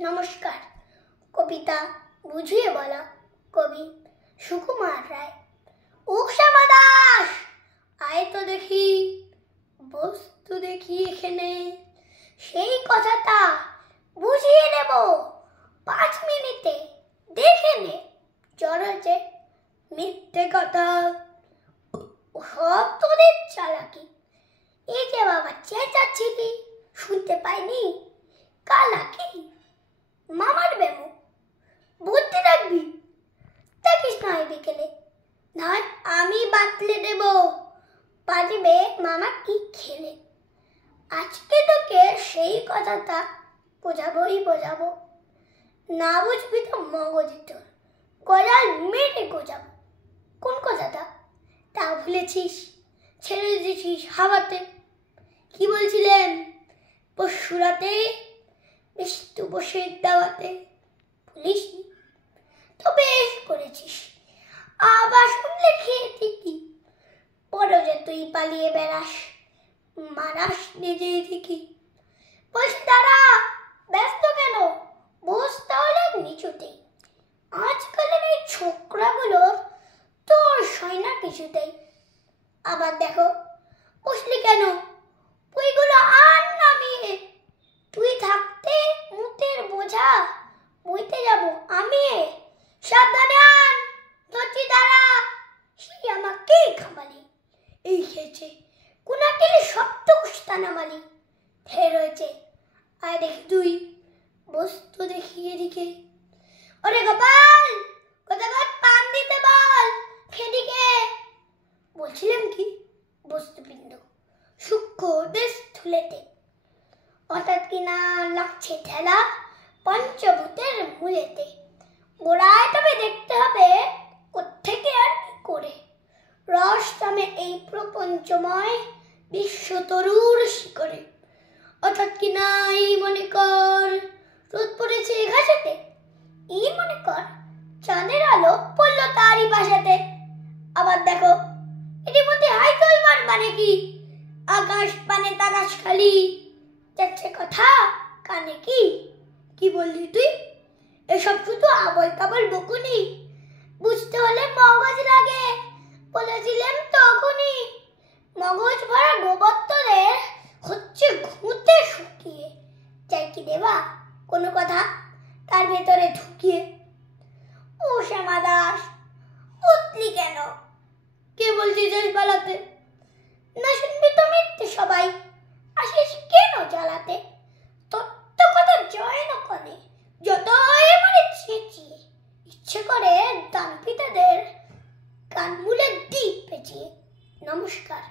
নমস্কার। কবিতা বুঝিয়ে বলা কবি সুকুমার রায়। ও শ্যামা দাস, আয় তো দেখি, বস্তু দেখি এখানে, সেই কথাটা বুঝিয়ে দেব 5 মিনিটে, দেখে নে। জড়ছে মিথ্যে কথা, সব তোদের চালাকি। এই যে বাবা চেঁচাচ্ছিলি, শুনতে পাইনি? কালাকি মামার বেমু, বুদ্ধি রাখবি, দেখিস না বিকেলে, না আমি বাতলে দেব, বাজবে মামা কি খেলে। আজকে তোকে সেই কথাটা বোঝাবো, না বুঝবি তো মগজ তোর গজাল মেরে গোজাবো। কোন কথাটা তা ভুলেছিস? ছেড়ে দিয়েছিস হাওয়াতে। কি বলছিলেন পরশুরাতে বিষ্টু বসে দাওয়াতে? ভুলিসনি তো বেশ করেছিস। আবার শুনলে খেয়েছি কি, বড় যে তুই পালিয়ে বেড়াস, মারাস নিজেই ঠিকই। বলছি দাঁড়া, ব্যস্ত কেন? বস তাহলে নিচুতেই। আজকালের এই ছোকরাগুলোর তোর সয় না কিছুতেই। আবার দেখো বসলি কেন? বইগুলো আর নামিয়ে, তুই থাকতে মুতের বোঝা বইতে যাব আমি। সাবধানে আন, ধরছি দাঁড়া, সেই আমাকে খামালি। এই খেয়েছে কুনাকেলে শব্দ কুস্তানামালি। ঢের হয়েছে, আয় দেখি তুই, বস্তু দেখি এদিকে। ওরে গোপাল, কোথাকার পান দিতে বল, খেদিকে। বলছিলাম কি, বস্তুপিণ্ড সূক্ষ্ম দেশ স্থূলেতে, হঠাৎ কিনা লাগছে ঠেলা পঞ্চভূতের মূলেতে। গোড়ায় তবে দেখতে হবে কোত্থেকে আর কি করে, রস তমে এই প্রপঞ্চময় বিশ্ব তরুর শিকরে। অর্থাৎ কিনা এই মনে কর রোদ পড়েছে ঘাসেতে, এই মনে কর চাঁদের আলো পড়লো তারই পাশেতে। আবার দেখো এটির মধ্যে হাইকল মার মানে কি, আকাশ পানে তাকাশ খালি, যাচ্ছে কথা কানে কি। কি বললি তুই? এসব শুধু আবল তাবল বকুনি, বুঝতে হলে মগজ লাগে, বলেছিলেন তখনই। মগজ ভরা গোবর্তনের হচ্ছে ঘুঁতে শুকিয়ে, চাই কি দেবা কোনো কথা তার ভেতরে ঢুকিয়ে। ও শ্যামা দাস, উঠলি কেন? কে বলছিস পালাতে? না শুনবি তো মিথ্যে সবাই, আসিস কেন জ্বালাতে? তত্ত্ব কথা জয় না কনে, যতই মানে চেঁচিয়ে, ইচ্ছে করে দান পিতাদের কান মুলে দ্বীপ পেঁচিয়ে। নমস্কার।